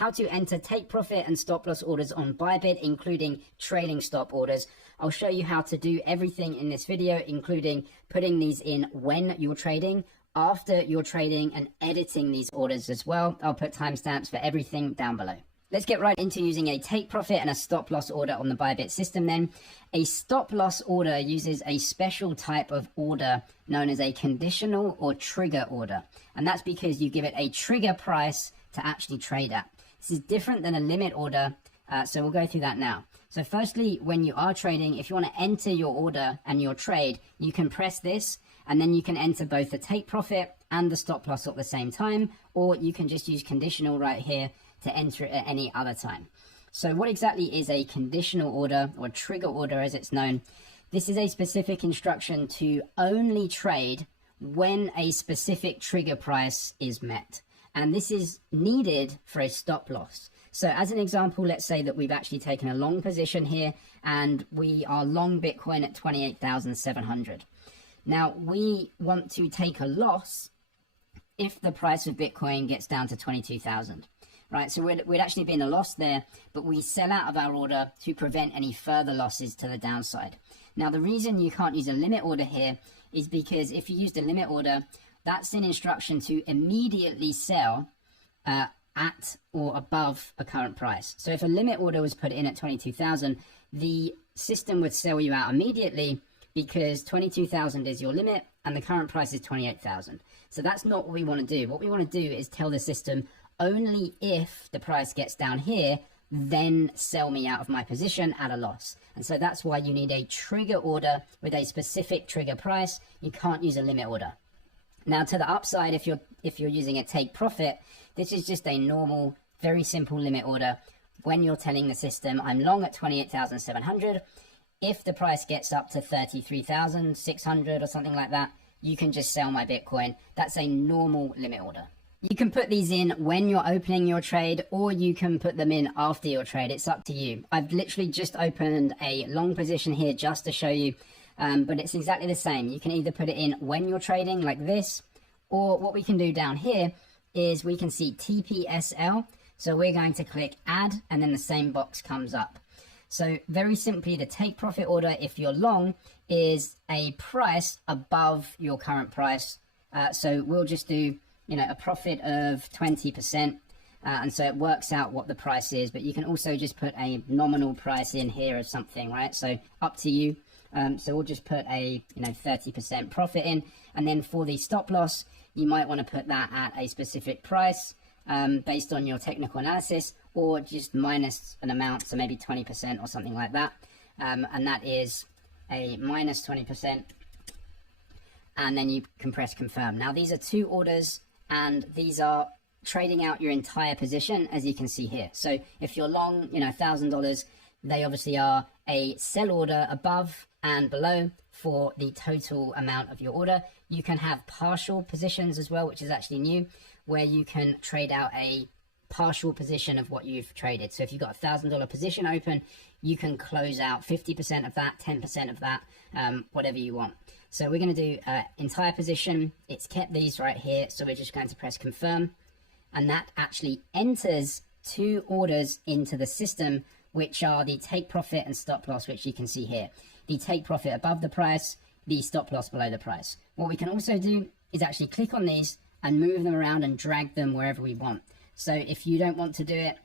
how to enter take profit and stop loss orders on Bybit, including trailing stop orders. I'll show you how to do everything in this video, including putting these in when you're trading, after you're trading, and editing these orders as well. I'll put timestamps for everything down below. Let's get right into using a take profit and a stop loss order on the Bybit system then. A stop loss order uses a special type of order known as a conditional or trigger order. And that's because you give it a trigger price to actually trade at. This is different than a limit order, so we'll go through that now. So firstly, when you are trading, if you want to enter your order and your trade, you can press this, and then you can enter both the take profit and the stop loss at the same time, or you can just use conditional right here to enter it at any other time. So what exactly is a conditional order, or trigger order as it's known? This is a specific instruction to only trade when a specific trigger price is met. And this is needed for a stop loss. So as an example, let's say that we've actually taken a long position here and we are long Bitcoin at 28,700. Now we want to take a loss if the price of Bitcoin gets down to 22,000. Right, so we'd actually be in a loss there, but we sell out of our order to prevent any further losses to the downside. Now, the reason you can't use a limit order here is because if you used a limit order, that's an instruction to immediately sell at or above a current price. So if a limit order was put in at 22,000, the system would sell you out immediately because 22,000 is your limit and the current price is 28,000. So that's not what we want to do. What we want to do is tell the system, only if the price gets down here, then sell me out of my position at a loss. And so that's why you need a trigger order with a specific trigger price. You can't use a limit order. Now to the upside, if you're using a take profit, this is just a normal, very simple limit order. When you're telling the system, I'm long at 28,700, if the price gets up to 33,600 or something like that, you can just sell my Bitcoin. That's a normal limit order. You can put these in when you're opening your trade, or you can put them in after your trade. It's up to you. I've literally just opened a long position here just to show you, but it's exactly the same. You can either put it in when you're trading like this, or what we can do down here is we can see TPSL. So we're going to click add, and then the same box comes up. So very simply, the take profit order, if you're long, is a price above your current price. So we'll just do, a profit of 20%. And so it works out what the price is, but you can also just put a nominal price in here or something, right? So up to you. So we'll just put a, 30% profit in. And then for the stop loss, you might want to put that at a specific price based on your technical analysis, or just minus an amount. So maybe 20% or something like that. And that is a minus 20%. And then you can press confirm. Now these are two orders, and these are trading out your entire position, as you can see here. So if you're long, $1,000, they obviously are a sell order above and below for the total amount of your order. You can have partial positions as well, which is actually new, where you can trade out a partial position of what you've traded. So if you've got a $1,000 position open, you can close out 50% of that, 10% of that, whatever you want. So we're going to do entire position. It's kept these right here. So we're just going to press confirm. And that actually enters two orders into the system, which are the take profit and stop loss, which you can see here. The take profit above the price, the stop loss below the price. What we can also do is actually click on these and move them around and drag them wherever we want. So if you don't want to do it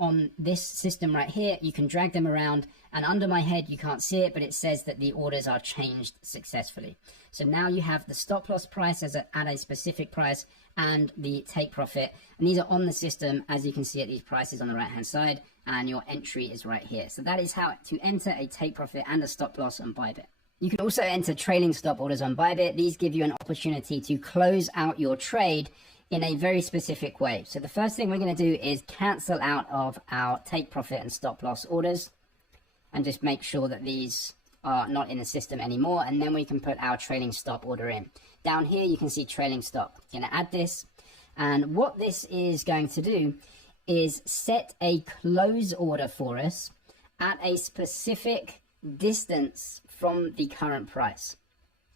on this system right here, you can drag them around, and under my head, you can't see it, but it says that the orders are changed successfully. So now you have the stop loss price at a specific price and the take profit. And these are on the system, as you can see at these prices on the right-hand side, and your entry is right here. So that is how to enter a take profit and a stop loss on Bybit. You can also enter trailing stop orders on Bybit. These give you an opportunity to close out your trade in a very specific way. So the first thing we're going to do is cancel out of our take profit and stop loss orders and just make sure that these are not in the system anymore. And then we can put our trailing stop order in. Down here, you can see trailing stop. I'm going to add this. And what this is going to do is set a close order for us at a specific distance from the current price.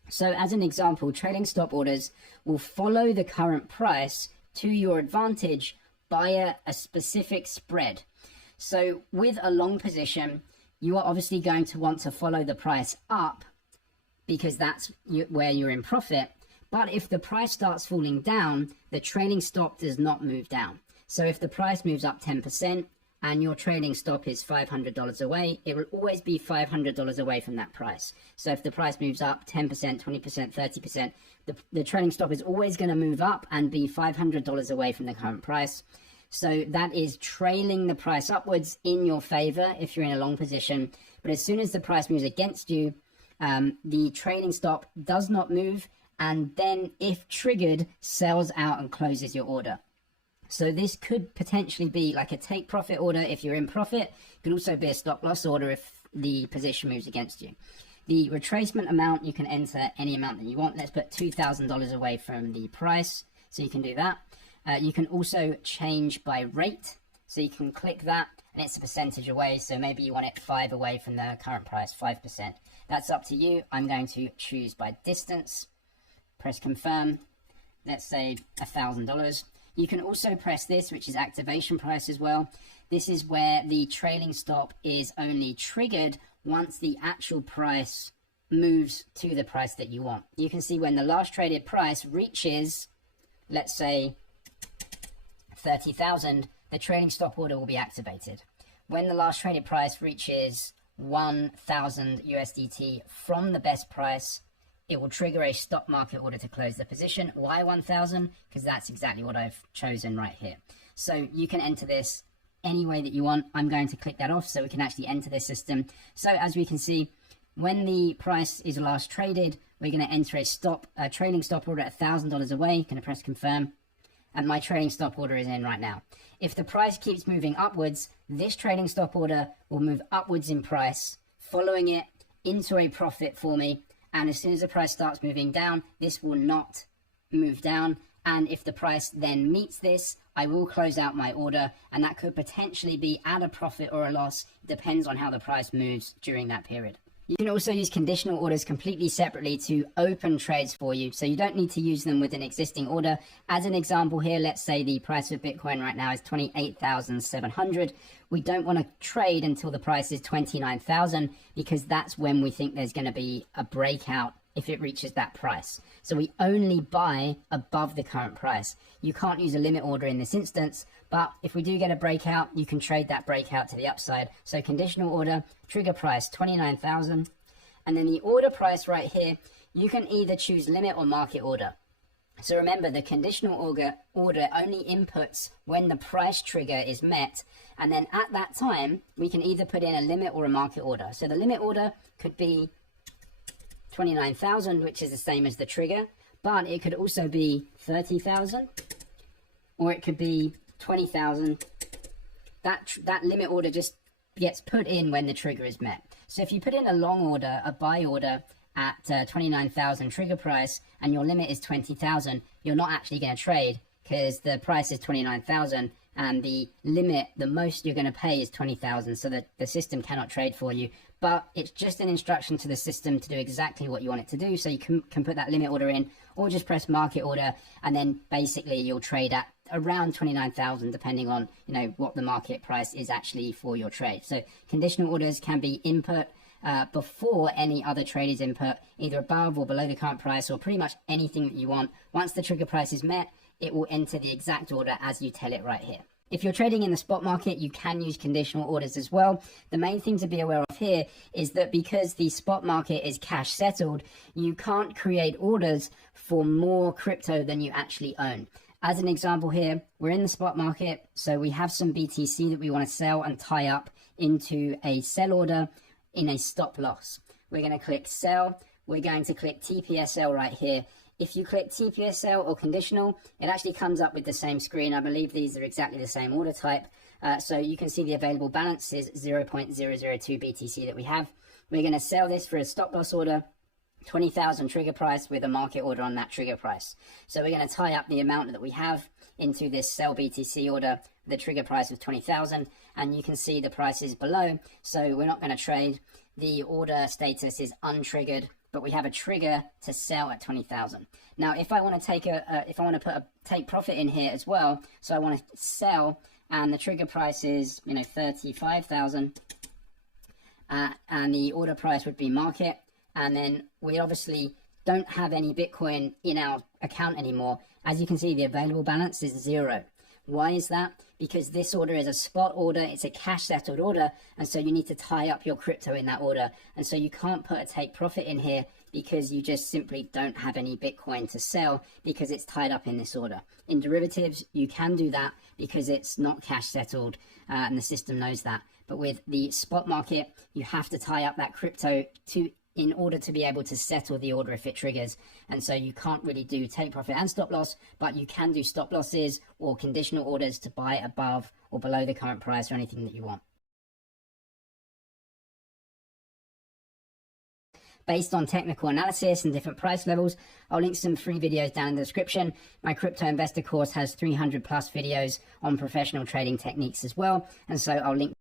So as an example, trailing stop orders will follow the current price to your advantage, by a specific spread. So with a long position, you are obviously going to want to follow the price up because that's where you're in profit. But if the price starts falling down, the trailing stop does not move down. So if the price moves up 10% and your trailing stop is $500 away, it will always be $500 away from that price. So if the price moves up 10%, 20%, 30%, the trailing stop is always going to move up and be $500 away from the current price. So that is trailing the price upwards in your favor if you're in a long position. But as soon as the price moves against you, the trailing stop does not move, and then if triggered, sells out and closes your order. So this could potentially be like a take profit order if you're in profit. It could also be a stop loss order if the position moves against you. The retracement amount, you can enter any amount that you want. Let's put $2,000 away from the price, so you can do that. You can also change by rate, so you can click that and it's a percentage away. So maybe you want it 5 away from the current price, 5%. That's up to you. I'm going to choose by distance, press confirm. Let's say $1,000. You can also press this, which is activation price as well. This is where the trailing stop is only triggered once the actual price moves to the price that you want. You can see when the last traded price reaches, let's say 30,000, the trailing stop order will be activated. When the last traded price reaches 1,000 USDT from the best price, it will trigger a stop market order to close the position. Why 1,000? Because that's exactly what I've chosen right here. So you can enter this any way that you want. I'm going to click that off so we can actually enter this system. So as we can see, when the price is last traded, we're going to enter a trailing stop order at $1,000 away. Going to press confirm. And my trailing stop order is in right now. If the price keeps moving upwards, this trailing stop order will move upwards in price, following it into a profit for me. And as soon as the price starts moving down, this will not move down. And if the price then meets this, I will close out my order. And that could potentially be at a profit or a loss. It depends on how the price moves during that period. You can also use conditional orders completely separately to open trades for you. So you don't need to use them with an existing order. As an example here, let's say the price of Bitcoin right now is 28,700. We don't want to trade until the price is 29,000 because that's when we think there's going to be a breakout if it reaches that price. So we only buy above the current price. You can't use a limit order in this instance, but if we do get a breakout, you can trade that breakout to the upside. So conditional order, trigger price 29,000. And then the order price right here, you can either choose limit or market order. So remember, the conditional order only inputs when the price trigger is met. And then at that time, we can either put in a limit or a market order. So the limit order could be 29,000, which is the same as the trigger, but it could also be 30,000, or it could be 20,000. That limit order just gets put in when the trigger is met. So if you put in a long order, a buy order at 29,000 trigger price, and your limit is 20,000, you're not actually going to trade because the price is 29,000 and the limit, the most you're going to pay is 20,000, so that the system cannot trade for you. But it's just an instruction to the system to do exactly what you want it to do. So you can put that limit order in, or just press market order, and then basically you'll trade at around 29,000, depending on what the market price is actually for your trade. So conditional orders can be input before any other trade is input, either above or below the current price, or pretty much anything that you want. Once the trigger price is met, it will enter the exact order as you tell it right here. If you're trading in the spot market, you can use conditional orders as well. The main thing to be aware of here is that because the spot market is cash settled, you can't create orders for more crypto than you actually own. As an example here, we're in the spot market, so we have some BTC that we want to sell and tie up into a sell order in a stop loss. We're going to click sell. We're going to click TPSL right here. If you click TPSL or conditional, it actually comes up with the same screen. I believe these are exactly the same order type. So you can see the available balance is 0.002 BTC that we have. We're going to sell this for a stop loss order, 20,000 trigger price with a market order on that trigger price. So we're going to tie up the amount that we have into this sell BTC order, the trigger price of 20,000, and you can see the price is below. So we're not going to trade. The order status is untriggered. but we have a trigger to sell at 20,000. Now, if I want to take profit in here as well, so I want to sell, and the trigger price is 35,000, and the order price would be market, and then we obviously don't have any Bitcoin in our account anymore. As you can see, the available balance is 0. Why is that? Because this order is a spot order, it's a cash settled order, and so you need to tie up your crypto in that order. And so you can't put a take profit in here because you just simply don't have any Bitcoin to sell because it's tied up in this order. In derivatives, you can do that because it's not cash settled, and the system knows that. But with the spot market, you have to tie up that crypto in order to be able to settle the order if it triggers. And so you can't really do take profit and stop loss, but you can do stop losses or conditional orders to buy above or below the current price or anything that you want. Based on technical analysis and different price levels, I'll link some free videos down in the description. My crypto investor course has 300 plus videos on professional trading techniques as well. And so I'll link